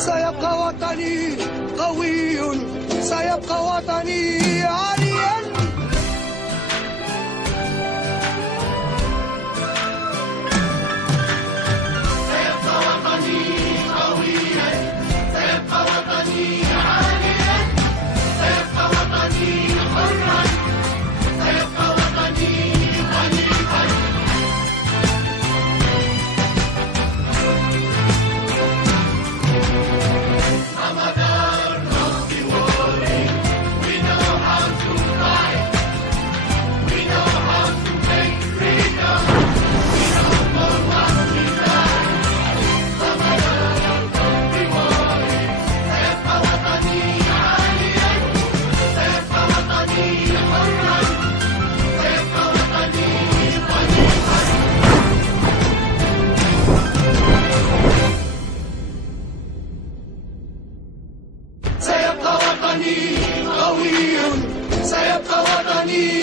سيبقى وطني قوي، سيبقى وطني عاليا. سيبقى وطني قويا، سيبقى وطني عاليا، سيبقى وطني حرا، سيبقى وطني غنيا. سيبقى وطني قوي، سيبقى وطني